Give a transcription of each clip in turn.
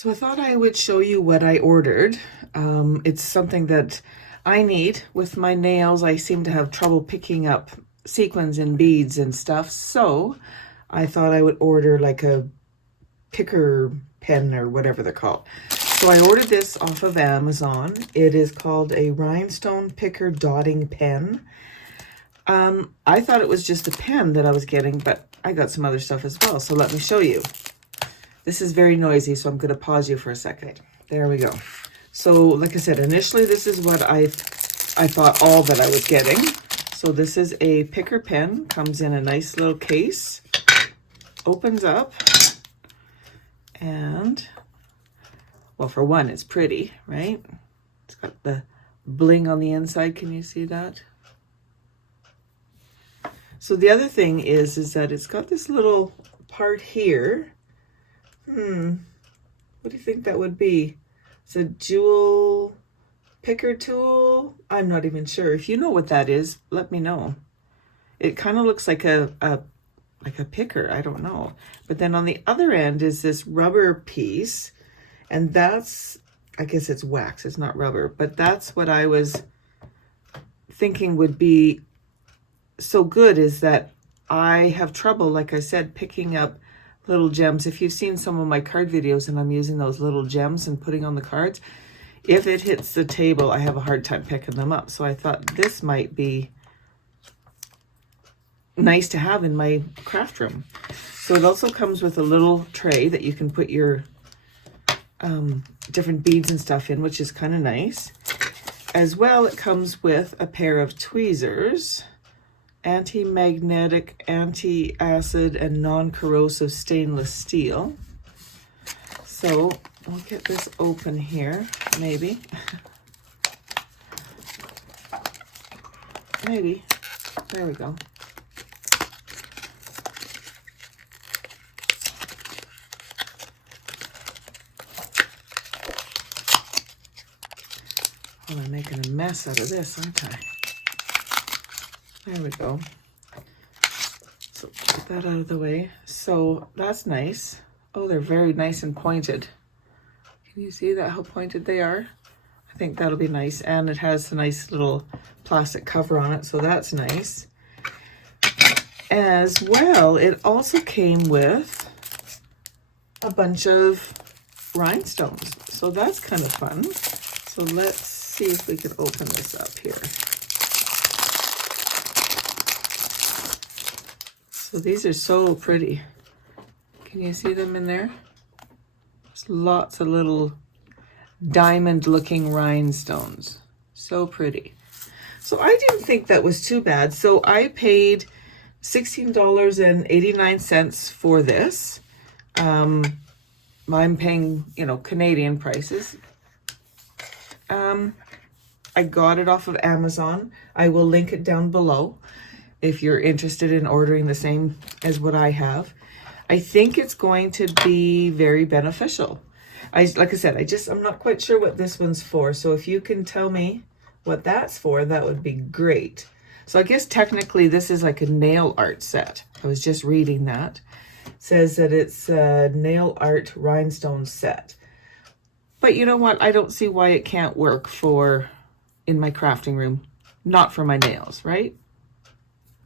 So I thought I would show you what I ordered. It's something that I need with my nails. I seem to have trouble picking up sequins and beads and stuff. So I thought I would order like a picker pen or whatever they're called. So I ordered this off of Amazon. It is called a Rhinestone Picker Dotting Pen. I thought it was just a pen that I was getting, but I got some other stuff as well. So let me show you. This is very noisy, so I'm going to pause you for a second. There we go. So like I said, initially this is what I thought all that I was getting. So this is a picker pen, comes in a nice little case, opens up, and well, for one, it's pretty, right? It's got the bling on the inside. Can you see that? So the other thing is that it's got this little part here. What do you think that would be? It's a jewel picker tool. I'm not even sure. If you know what that is, let me know. It kind of looks like a picker. I don't know. But then on the other end is this rubber piece, and that's, I guess it's wax. It's not rubber, but that's what I was thinking would be so good, is that I have trouble, like I said, picking up little gems. If you've seen some of my card videos and I'm using those little gems and putting on the cards, if it hits the table, I have a hard time picking them up. So I thought this might be nice to have in my craft room. So it also comes with a little tray that you can put your different beads and stuff in, which is kind of nice. As well, it comes with a pair of tweezers, anti-magnetic, anti-acid, and non-corrosive stainless steel. So we'll get this open here, maybe. Maybe. There we go. Oh, I'm making a mess out of this, aren't I? There we go. So get that out of the way. So that's nice. Oh, they're very nice and pointed. Can you see that, how pointed they are? I think that'll be nice. And it has a nice little plastic cover on it, so that's nice. As well, it also came with a bunch of rhinestones. So that's kind of fun. So let's see if we can open this up here. So these are so pretty. Can you see them in there? There's lots of little diamond looking rhinestones. So pretty. So I didn't think that was too bad. So I paid $16.89 for this. I'm paying, Canadian prices. I got it off of Amazon. I will link it down below if you're interested in ordering the same as what I have. I think it's going to be very beneficial. Like I said, I'm not quite sure what this one's for. So if you can tell me what that's for, that would be great. So I guess technically this is like a nail art set. I was just reading that. It says that it's a nail art rhinestone set. But you know what? I don't see why it can't work in my crafting room. Not for my nails, right?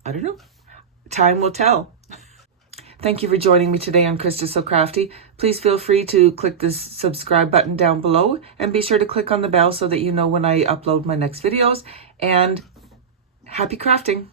I don't know. Time will tell. Thank you for joining me today on Krista So Crafty. Please feel free to click this subscribe button down below and be sure to click on the bell so that you know when I upload my next videos. And happy crafting.